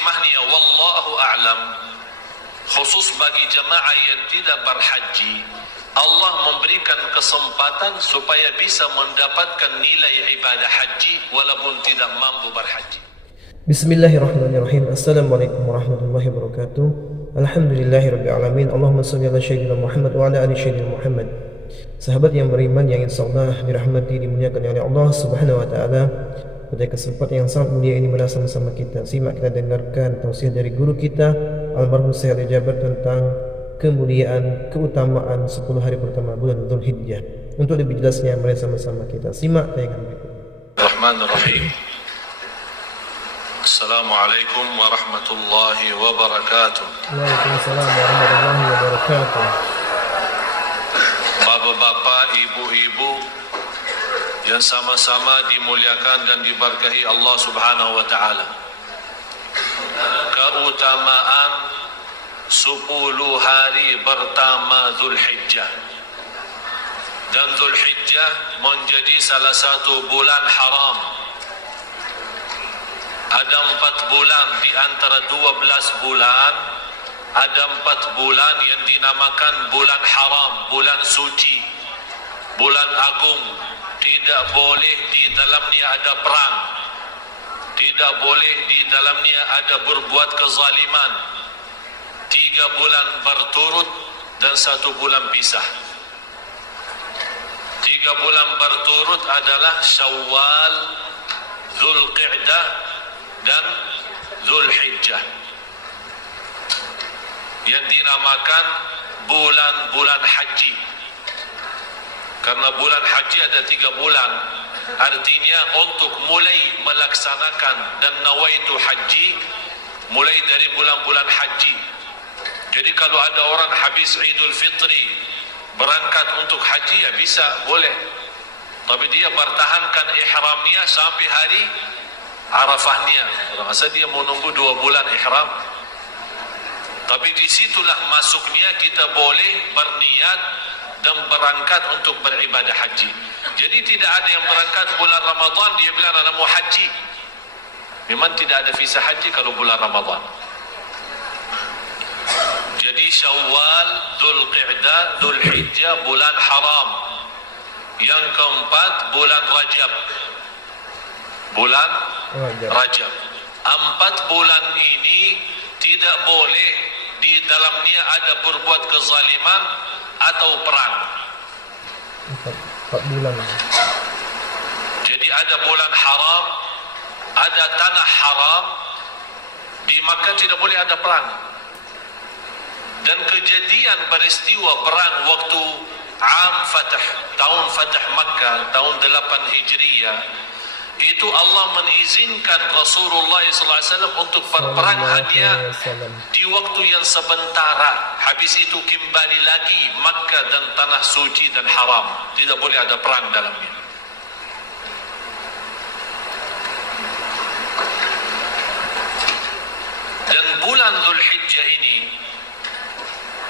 hikmahnya wallahu a'lam, khusus bagi jemaah yang tidak berhaji, Allah memberikan kesempatan supaya bisa mendapatkan nilai ibadah haji walaupun tidak mampu berhaji. Bismillahirrahmanirrahim. Assalamualaikum warahmatullahi wabarakatuh. Alhamdulillahirabbil alamin. Allahumma shalli ala sayyidina Muhammad wa ala ali sayyidina Muhammad. Sahabat yang beriman yang insyaallah dirahmati dimuliakan oleh Allah Subhanahu wa taala, pada kesempatan yang sangat mulia ini mari sama-sama kita simak, kita dengarkan tausiah dari guru kita almarhum Syekh Ali Jaber tentang kemuliaan, keutamaan 10 hari pertama bulan Dzulhijjah. Untuk lebih jelasnya mari sama-sama kita simak tayangan berikut. Bismillahirrahmanirrahim. Assalamualaikum warahmatullahi wabarakatuh. Waalaikumsalam warahmatullahi wabarakatuh. Bapak-bapak, ibu-ibu yang sama-sama dimuliakan dan diberkahi Allah Subhanahu wa taala. Keutamaan 10 hari pertama Dzulhijjah. Dan Dzulhijjah menjadi salah satu bulan haram. Ada 4 bulan di antara 12 bulan, ada 4 bulan yang dinamakan bulan haram, bulan suci, bulan agung. Tidak boleh di dalamnya ada perang, tidak boleh di dalamnya ada berbuat kezaliman. 3 bulan berturut dan 1 bulan pisah. 3 bulan berturut adalah Syawal, Dzulqa'dah dan Dzulhijjah, yang dinamakan bulan-bulan haji. Karena bulan haji ada 3 bulan, artinya untuk mulai melaksanakan dan nawaitu haji mulai dari bulan-bulan haji. Jadi kalau ada orang habis Idul Fitri berangkat untuk haji, ya bisa, boleh. Tapi dia bertahankan ihramnya sampai hari Arafahnya. Masa dia mau nunggu 2 bulan ihram? Tapi disitulah masuknya kita boleh berniat dan berangkat untuk beribadah haji. Jadi tidak ada yang berangkat bulan Ramadan dia bilang ana mau haji. Memang tidak ada visa haji kalau bulan Ramadan. Jadi Syawal, Dzulqa'dah, Dzulhijjah bulan haram. Yang keempat bulan Rajab. Bulan Rajab. 4 bulan ini tidak boleh di dalamnya ada berbuat kezaliman atau perang. 4 bulan. Jadi ada bulan haram, ada tanah haram. Di Makkah tidak boleh ada perang. Dan kejadian peristiwa perang waktu tahun Fatah Makkah, tahun 8 Hijriyah, itu Allah mengizinkan Rasulullah SAW untuk berperang hanya di waktu yang sementara. Habis itu kembali lagi Makkah dan tanah suci dan haram. Tidak boleh ada perang dalamnya. Dan bulan Dzulhijjah ini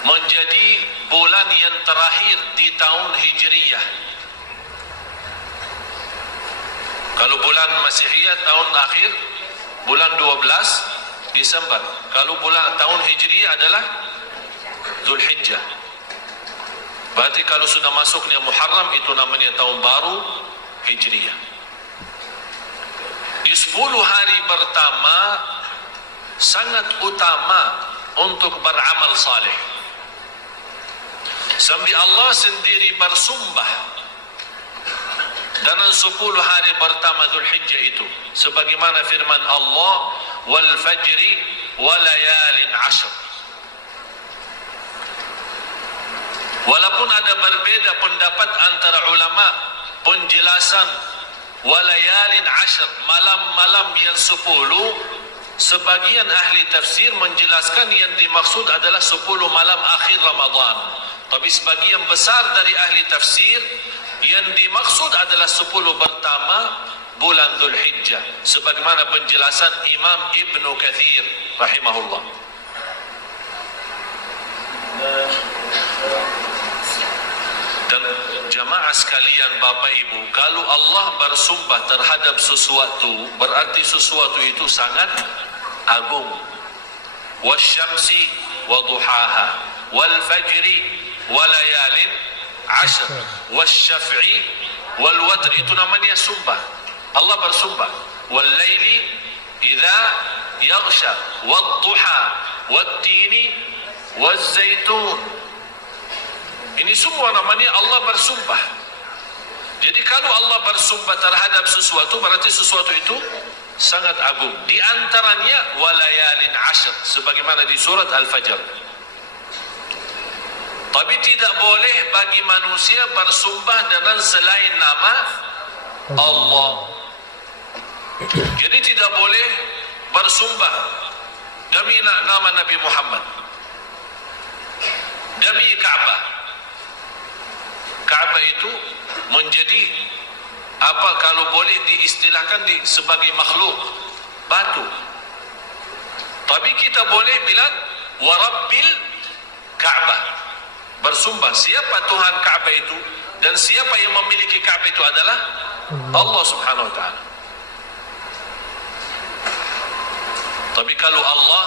menjadi bulan yang terakhir di tahun Hijriyah. Kalau bulan Masihiyah tahun akhir bulan 12 Desember. Kalau bulan tahun Hijriyah adalah Dzulhijjah. Berarti kalau sudah masuknya Muharram itu namanya tahun baru Hijriyah. Di 10 hari pertama sangat utama untuk beramal saleh. Sampai Allah sendiri bersumpah dalam 10 hari pertama Dzulhijjah itu, sebagaimana firman Allah, wal fajri wa layalin 'ashr. Walaupun ada berbeda pendapat antara ulama penjelasan wa layalin 'ashr, malam-malam yang 10, sebagian ahli tafsir menjelaskan yang dimaksud adalah 10 malam akhir Ramadan. Tapi sebagian besar dari ahli tafsir yang dimaksud adalah 10 pertama bulan Dzulhijjah, sebagaimana penjelasan Imam Ibnu Katsir rahimahullah. Dan jamaah sekalian, Bapak Ibu, kalau Allah bersumpah terhadap sesuatu, berarti sesuatu itu sangat agung. Wasyamsi wa duhaha wal fajri wa layalin ashr wasyaf'i wal watr. Itu namanya sumpah. Allah bersumpah. Wal laili idza yaghsha wad duha wat tini waz zaitun. Ini semua namanya Allah bersumpah. Jadi kalau Allah bersumpah terhadap sesuatu, berarti sesuatu itu sangat agung. Di antaranya walayalin ashr, sebagaimana di surat Al-Fajr. Tapi tidak boleh bagi manusia bersumpah dengan selain nama Allah. Jadi tidak boleh bersumpah demi nama Nabi Muhammad, demi Ka'bah. Ka'bah itu menjadi apa kalau boleh diistilahkan sebagai makhluk batu. Tapi kita boleh bilang wa rabbil Ka'bah, bersumpah siapa Tuhan Ka'bah itu, dan siapa yang memiliki Ka'bah itu adalah Allah Subhanahu wa taala. Tapi kalau Allah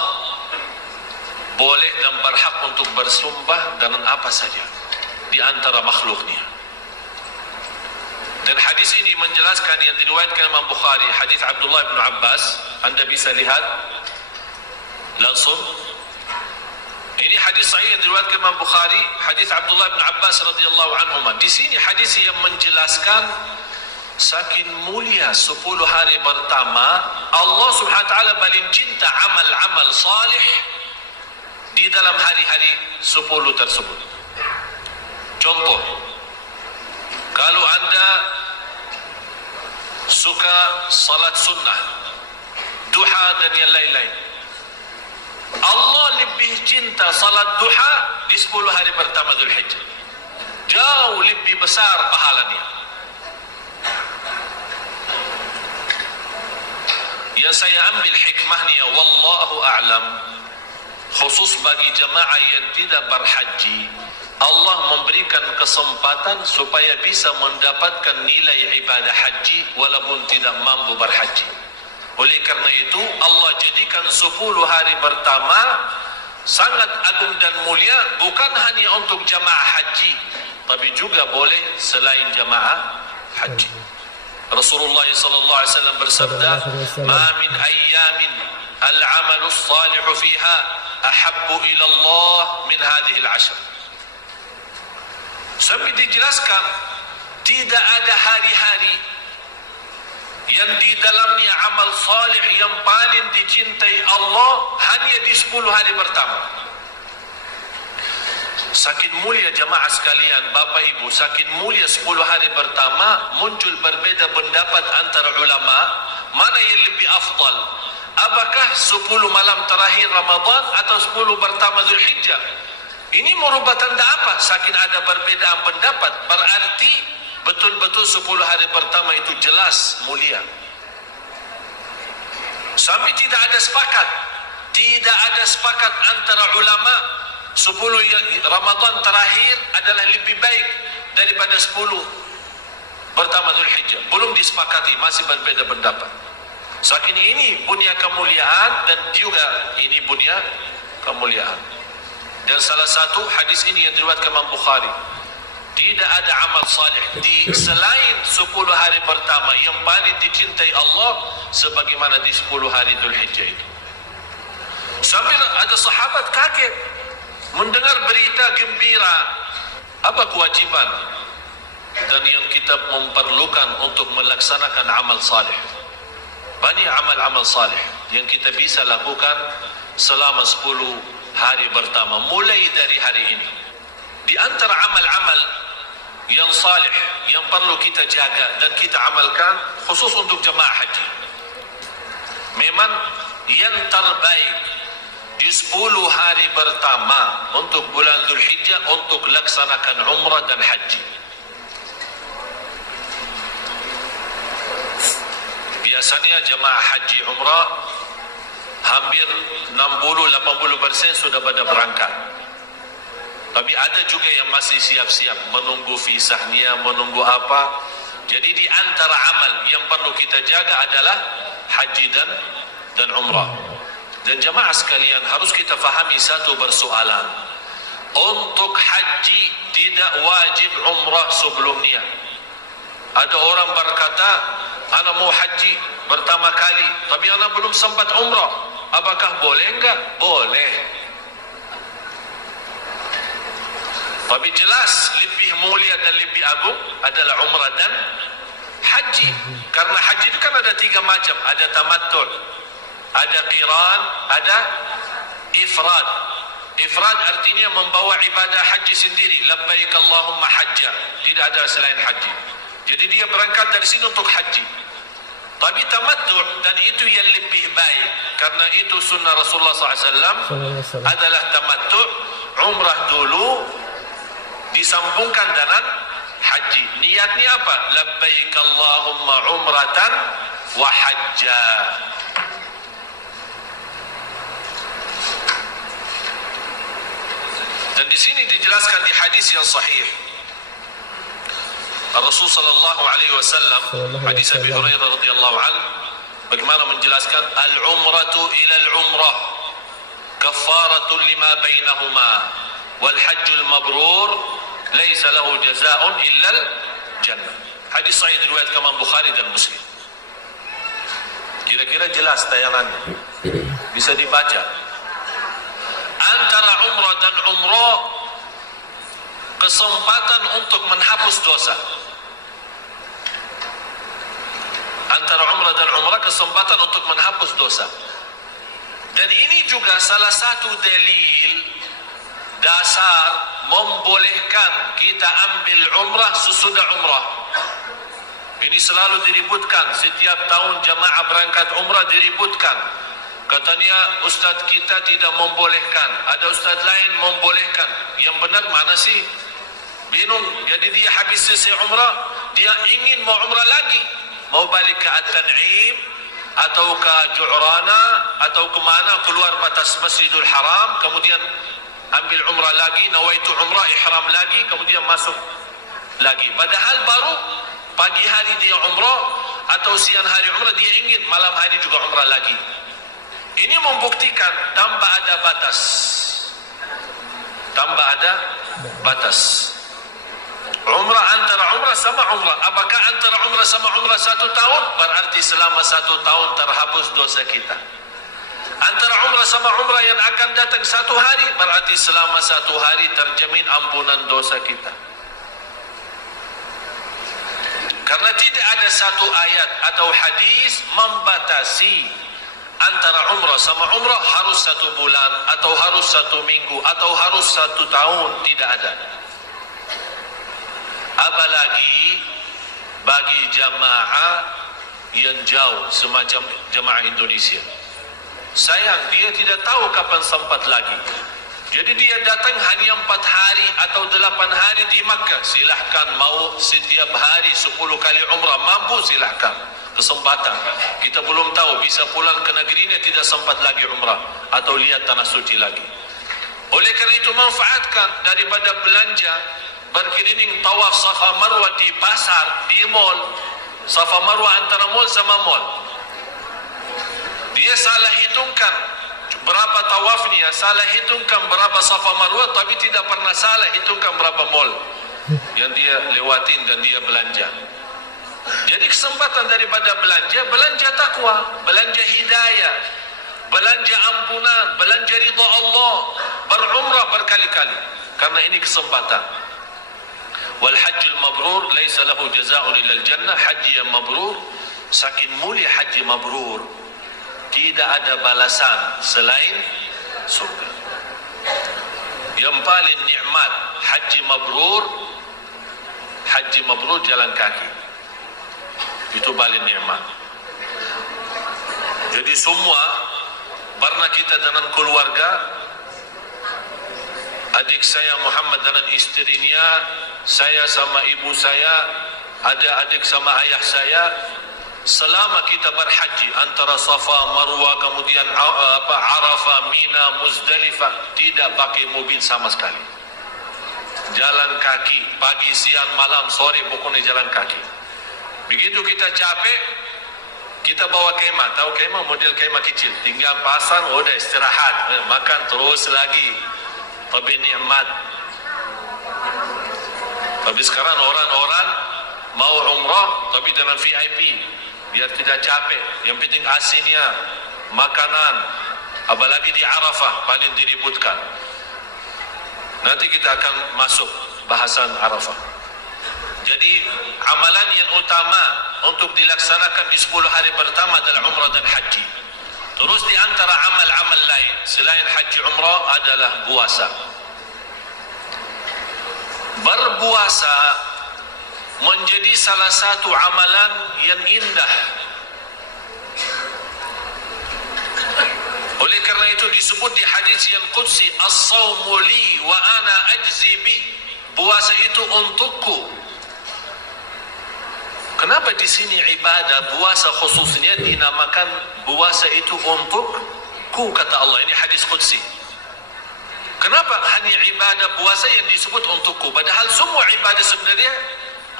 boleh dan berhak untuk bersumpah dengan apa saja di antara makhluknya. Dan hadis ini menjelaskan yang diriwayatkan Imam Bukhari, hadis Abdullah bin Abbas. Anda bisa lihat langsung. Ini hadis sahih yang diriwayatkan Imam Bukhari, hadis Abdullah bin Abbas radhiyallahu anhu. Di sini hadis yang menjelaskan saking mulia 10 hari pertama, Allah Subhanahu wa taala paling cinta amal-amal salih di dalam hari-hari 10 tersebut. Contoh, kalau anda suka salat sunnah, duha dan yang lain-lain, Allah lebih cinta salat duha di 10 hari pertama Dzulhijjah. Jauh lebih besar pahalanya. Yang saya ambil hikmahnya, wallahu a'lam, khusus bagi jamaah yang tidak berhaji, Allah memberikan kesempatan supaya bisa mendapatkan nilai ibadah haji walaupun tidak mampu berhaji. Oleh karena itu Allah jadikan 10 hari pertama sangat agung dan mulia, bukan hanya untuk jamaah haji, tapi juga boleh selain jamaah haji. Rasulullah sallallahu alaihi wasallam bersabda, "Ma min ayyamin al-'amalu as-salihu fiha ahabbu ila Allah min hadhihi al-'ashr." Sampai dijelaskan tidak ada hari-hari yang di dalamnya amal salih yang paling dicintai Allah hanya di 10 hari pertama. Saking mulia jamaah sekalian, Bapak Ibu, saking mulia 10 hari pertama, muncul berbeda pendapat antara ulama mana yang lebih afdal. Apakah 10 malam terakhir Ramadan atau 10 pertama Dzulhijjah? Ini merubah tanda apa? Saking ada perbedaan pendapat, berarti betul-betul 10 hari pertama itu jelas mulia. Sampai tidak ada sepakat antara ulama 10 Ramadan terakhir adalah lebih baik daripada 10 pertama Dzulhijjah. Belum disepakati, masih berbeda pendapat. Saking ini punya kemuliaan dan juga ini punya kemuliaan. Dan salah satu hadis ini yang diriwayatkan Imam Bukhari, tidak ada amal salih di selain 10 hari pertama yang paling dicintai Allah sebagaimana di 10 hari Dzulhijjah itu. Sampai ada sahabat kaget mendengar berita gembira. Apa kewajiban dan yang kita memerlukan untuk melaksanakan amal salih? Banyak amal-amal salih yang kita bisa lakukan selama 10 hari pertama mulai dari hari ini. Di antara amal-amal yang salih yang perlu kita jaga dan kita amalkan khusus untuk jemaah haji, memang yang terbaik di 10 hari pertama untuk bulan Dzulhijjah untuk laksanakan umrah dan haji. Biasanya jemaah haji umrah hampir 60-80% sudah pada berangkat. Tapi ada juga yang masih siap-siap menunggu visahnya, menunggu apa. Jadi di antara amal yang perlu kita jaga adalah haji dan umrah. Dan jamaah sekalian, harus kita fahami satu persoalan. Untuk haji tidak wajib umrah sebelum niat. Ada orang berkata, ana mau haji pertama kali, tapi ana belum sempat umrah. Apakah boleh enggak? Boleh. Tapi jelas lebih mulia dan lebih agung adalah umrah dan haji. Karena haji itu kan ada 3 macam. Ada tamattu', ada qiran, ada ifrad. Ifrad artinya membawa ibadah haji sendiri. Labbaik Allahumma hajja. Tidak ada selain haji. Jadi dia berangkat dari sini untuk haji. Tapi tamattu' dan itu yang lebih baik. Karena itu sunnah Rasulullah SAW adalah tamattu'. Umrah dulu disambungkan dengan haji. Niatnya apa? Labbaik Allahumma umratan wa hajja. Dan di sini dijelaskan di hadis yang sahih. Rasul sallallahu alaihi wasallam, hadis Abi Hurairah radhiyallahu an, bagaimana menjelaskan al-umratu ila al-umrah kaffaratun lima bainahuma wal hajjul mabrur laisa lahu jazaa'un illa al-jannah. Hadis sahih riwayat Imam Bukhari dan Muslim. Kira-kira jelas tayangannya. Bisa dibaca. Antara umrah dan umrah kesempatan untuk menghapus dosa. Antara umrah dan umrah kesempatan untuk menghapus dosa. Dan ini juga salah satu dalil dasar membolehkan kita ambil umrah sesudah umrah. Ini selalu diributkan. Setiap tahun jamaah berangkat umrah diributkan. Katanya ustaz kita tidak membolehkan. Ada ustaz lain membolehkan. Yang benar mana sih? Bingung. Jadi dia habis selesai umrah, dia ingin mau umrah lagi. Mau balik ke At-Tan'im atau ke Ju'rana atau kemana, keluar batas Masjidul Haram, kemudian ambil umrah lagi, nawaitu umrah, ihram lagi, kemudian masuk lagi. Padahal baru pagi hari dia umrah atau siang hari umrah, dia ingin malam hari juga umrah lagi. Ini membuktikan tanpa ada batas. Tanpa ada batas. Umrah antara umrah sama umrah. Apakah antara umrah sama umrah 1 tahun? Berarti selama 1 tahun terhapus dosa kita. Antara umrah sama umrah yang akan datang 1 hari, berarti selama 1 hari terjamin ampunan dosa kita. Karena tidak ada satu ayat atau hadis membatasi antara umrah sama umrah harus 1 bulan atau harus 1 minggu atau harus 1 tahun. Tidak ada. Apalagi bagi jamaah yang jauh semacam jamaah Indonesia. Sayang, dia tidak tahu kapan sempat lagi. Jadi dia datang hanya 4 hari atau 8 hari di Makkah. Silahkan mau setiap hari 10 kali umrah. Mampu silahkan. Kesempatan. Kita belum tahu. Bisa pulang ke negerinya tidak sempat lagi umrah. Atau lihat tanah suci lagi. Oleh kerana itu manfaatkan daripada belanja. Berkeliling tawaf Safa Marwah di pasar, di mall. Safa Marwah antara mall sama mall. Dia salah hitungkan berapa tawafnya, salah hitungkan berapa Safa Marwah, tapi tidak pernah salah hitungkan berapa mall yang dia lewatin dan dia belanja. Jadi kesempatan daripada belanja takwa, belanja hidayah, belanja ampunan, belanja ridha Allah, berumrah berkali-kali. Karena ini kesempatan. Wal hajjul mabrur laisa lahu jazaa'un illa al-jannah. Haji yang mabrur, saking mulia haji mabrur, tidak ada balasan selain surga. Yang paling nikmat haji mabrur jalan kaki. Itu paling nikmat. Jadi semua pernah kita dengan keluarga, adik saya Muhammad dengan istrinya, saya sama ibu saya, ada adik sama ayah saya. Selama kita berhaji antara Safa, Marwah, kemudian Arafah, Mina, Muzdalifah, tidak pakai mobil sama sekali. Jalan kaki, pagi, siang, malam, sore, pokoknya jalan kaki. Begitu kita capek, Kita bawa kemah, tahu kemah model kemah kecil, tinggal pasang, udah istirahat, makan terus lagi. Tapi nikmat. Tapi sekarang orang-orang mau umrah tapi dengan VIP, biar tidak capek. Yang penting asinnya, makanan, apalagi di Arafah paling diributkan. Nanti kita akan masuk bahasan Arafah. Jadi amalan yang utama untuk dilaksanakan di 10 hari pertama adalah umrah dan haji. Terus di antara amal-amal lain selain haji umrah adalah puasa. Berpuasa menjadi salah satu amalan yang indah. Oleh kerana itu disebut di hadis yang qudsi, as-sawmu li wa ana ajzi bih. Puasa itu untukku. Kenapa di sini ibadah puasa khususnya dinamakan puasa itu untukku, kata Allah. Ini hadis qudsi. Kenapa hanya ibadah puasa yang disebut untukku? Padahal semua ibadah sebenarnya,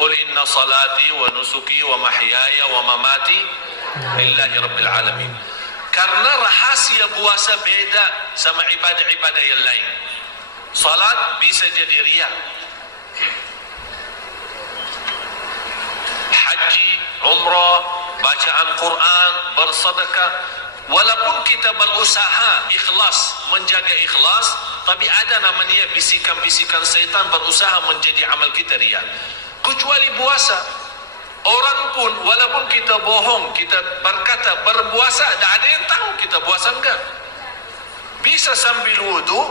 qul inna salati wa nusuki wa mahyaya wa mamati lillahi rabbil alamin. Karena rahasia puasa beda sama ibadah-ibadah yang lain. Salat bisa jadi riya. Haji, umrah, bacaan Quran, bersedekah, walaupun kita berusaha ikhlas, menjaga ikhlas, tapi ada namanya bisikan-bisikan syaitan berusaha menjadi amal kita riya. Kecuali puasa. Orang pun walaupun kita bohong, kita berkata berpuasa, tak ada yang tahu kita puasa enggak. Bisa sambil wudu,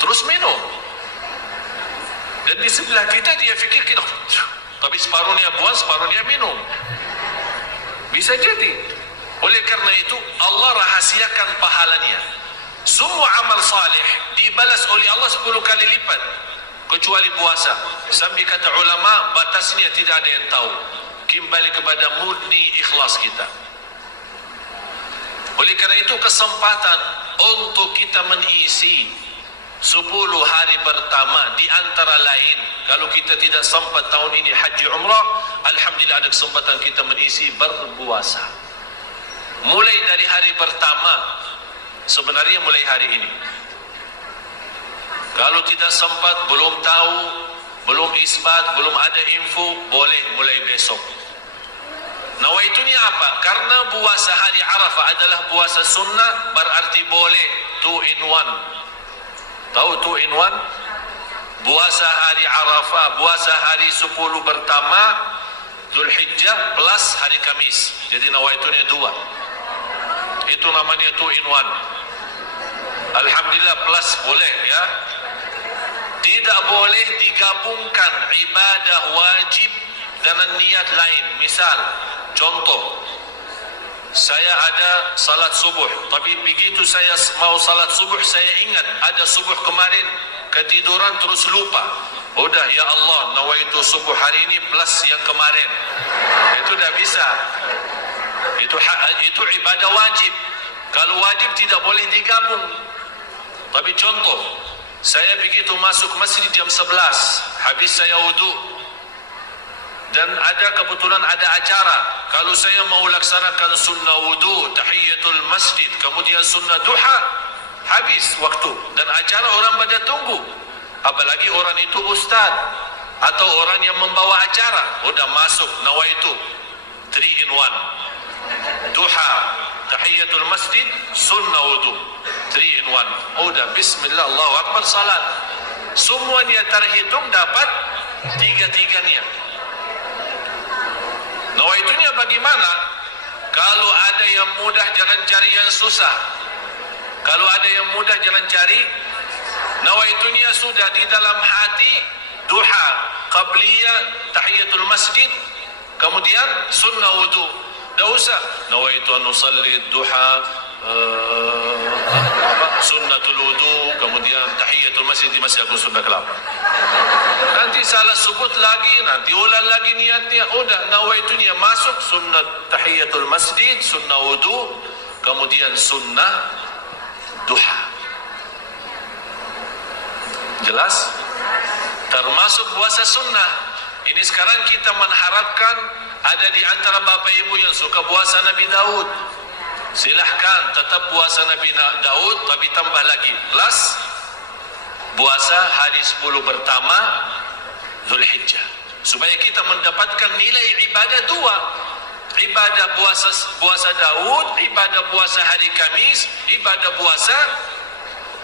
terus minum. Dan di sebelah kita dia fikir kita, tapi separuhnya buang, separuhnya minum. Bisa jadi. Oleh karena itu Allah rahasiakan pahalanya. Semua amal salih dibalas oleh Allah 10 kali lipat, kecuali puasa. Sambil kata ulama, batasnya tidak ada yang tahu. Kembali kepada murni ikhlas kita. Oleh karena itu kesempatan untuk kita mengisi 10 hari pertama, di antara lain, kalau kita tidak sempat tahun ini haji umrah, alhamdulillah ada kesempatan kita mengisi berpuasa. Mulai dari hari pertama, sebenarnya mulai hari ini. Kalau tidak sempat, belum tahu, belum isbat, belum ada info, boleh mulai besok. Nawaitunya apa? Karena puasa hari Arafah adalah puasa sunnah, berarti boleh 2 in 1. Tahu 2 in 1? Puasa hari Arafah, puasa hari 10 pertama Zulhijjah plus hari Kamis. Jadi nawaitunya 2. Itu namanya 2 in 1. Alhamdulillah plus boleh ya. Tidak boleh digabungkan ibadah wajib dengan niat lain. Misal, contoh, saya ada salat subuh, tapi begitu saya mau salat subuh, saya ingat ada subuh kemarin, ketiduran terus lupa. Udah, ya Allah, nawaitu subuh hari ini plus yang kemarin. Itu dah bisa. Itu ibadah wajib. Kalau wajib tidak boleh digabung. Tapi contoh, saya begitu masuk masjid jam 11, habis saya wudu, dan ada kebetulan ada acara. Kalau saya mau laksanakan sunnah wudu, tahiyatul masjid, kemudian sunnah duha, habis waktu. Dan acara orang pada tunggu. Apalagi orang itu ustaz atau orang yang membawa acara. Udah masuk, nawaitu 3 in 1. Duha, tahiyatul masjid, sunnah wudu, 3 in 1. Udah, bismillah, Allahu Akbar, salat. Semuanya terhitung dapat 3-3-nya. Nawaitunya bagaimana? Kalau ada yang mudah, jangan cari yang susah. Kalau ada yang mudah, jangan cari. Nawaitunya sudah di dalam hati, duha, qabliyah, tahiyatul masjid, kemudian sunnah wudu. Dah usah nawaitu an usalli duha, sunnatul wudu, kemudian tahiyatul masjid di Masjid Agung Sunda Kelapa. Nanti salah sebut lagi, nanti ulang lagi niatnya. Udah, nawaitunya masuk sunnah tahiyatul masjid, sunnah wudu, kemudian sunnah duha. Jelas? Termasuk puasa sunnah. Ini sekarang kita mengharapkan Ada di antara Bapak Ibu yang suka puasa Nabi Daud, silahkan tetap puasa Nabi Daud, tapi tambah lagi plus puasa hari 10 pertama Zulhijjah, supaya kita mendapatkan nilai ibadah dua, ibadah puasa Daud, ibadah puasa hari Kamis, ibadah puasa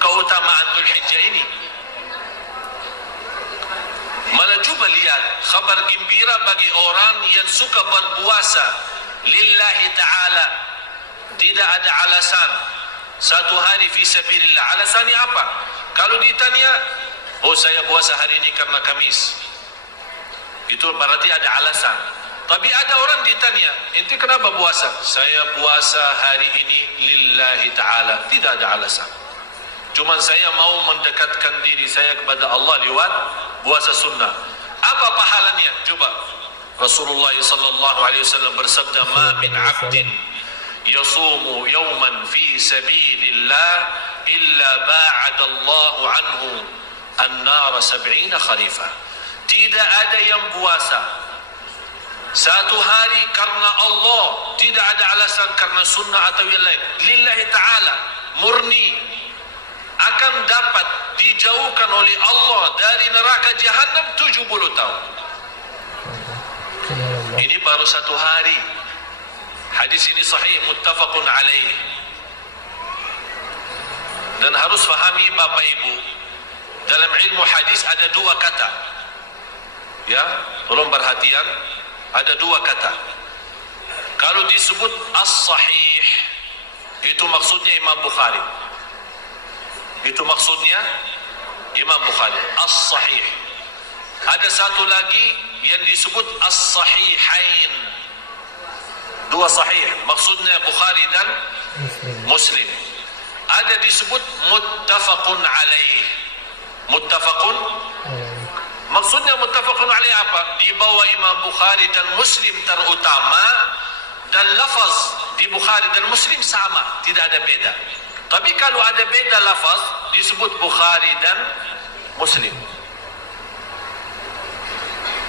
keutamaan Zulhijjah ini. Malah cuba lihat kabar gembira bagi orang yang suka berpuasa lillahi ta'ala, tidak ada alasan, satu hari fi sabilillah. Alasannya apa? Kalau ditanya, oh saya puasa hari ini karena Kamis, itu berarti ada alasan. Tapi ada orang ditanya, ente kenapa puasa? Saya puasa hari ini lillahi ta'ala, tidak ada alasan, cuma saya mau mendekatkan diri saya kepada Allah lewat puasa sunnah. Apa pahalanya? Coba Rasulullah sallallahu alaihi wasallam bersabda, "Ma min 'abdin yasumu yawman fi sabilillah illa ba'ada Allahu anhu an-nar 70 kharifah." Tidak ada yang puasa satu hari karena Allah, tidak ada alasan karena sunnah atau yang lain, lillahi ta'ala, murni, akan dapat dijauhkan oleh Allah dari neraka Jahannam 70 tahun. Ini baru satu hari. Hadis ini sahih, muttafaqun alaih. Dan harus fahami Bapak Ibu, dalam ilmu hadis ada dua kata. Ya, tolong perhatian, ada dua kata. Kalau disebut as-sahih, itu maksudnya Imam Bukhari. Itu maksudnya Imam Bukhari, as-sahih. Ada satu lagi yang disebut as-sahihain, dua sahih, maksudnya Bukhari dan Muslim. Ada disebut muttafaqun alaih. Muttafaqun, maksudnya muttafaqun alaih apa? Di bawah Imam Bukhari dan Muslim terutama, dan lafaz di Bukhari dan Muslim sama, tidak ada beda. Tapi kalau ada beda lafaz, disebut Bukhari dan Muslim.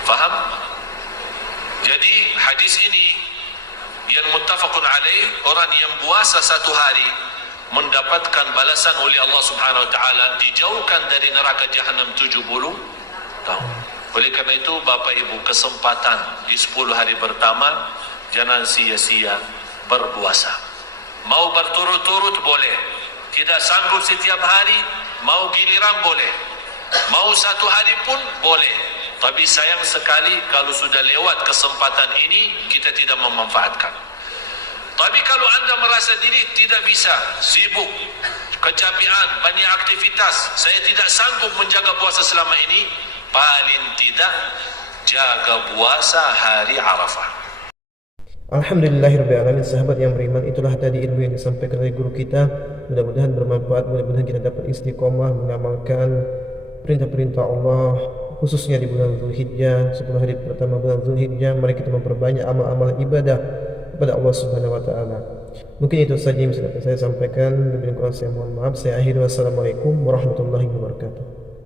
Faham? Jadi hadis ini yang muttafaqun alaih, orang yang puasa satu hari mendapatkan balasan oleh Allah Subhanahu wa taala, dijauhkan dari neraka Jahannam 70 tahun. Oleh karena itu Bapak Ibu, kesempatan di 10 hari pertama jangan sia-sia berpuasa. Mau berturut-turut boleh, tidak sanggup setiap hari, mau giliran boleh, mau satu hari pun boleh. Tapi sayang sekali kalau sudah lewat kesempatan ini kita tidak memanfaatkan. Tapi kalau anda merasa diri tidak bisa, sibuk, kecapean, banyak aktivitas, saya tidak sanggup menjaga puasa selama ini, paling tidak jaga puasa hari Arafah. Alhamdulillahirrahmanirrahim. Sahabat yang beriman, itulah tadi ilmu yang disampaikan oleh guru kita. Mudah-mudahan bermanfaat, mudah-mudahan kita dapat istiqomah mengamalkan perintah-perintah Allah, khususnya di bulan Zulhijjah, 10 hari pertama bulan Zulhijjah. Mari kita memperbanyak amal-amal ibadah kepada Allah Subhanahu wa taala. Mungkin itu saja yang bisa saya sampaikan. Lebih kurang saya mohon maaf. Saya akhiri, wassalamualaikum warahmatullahi wabarakatuh.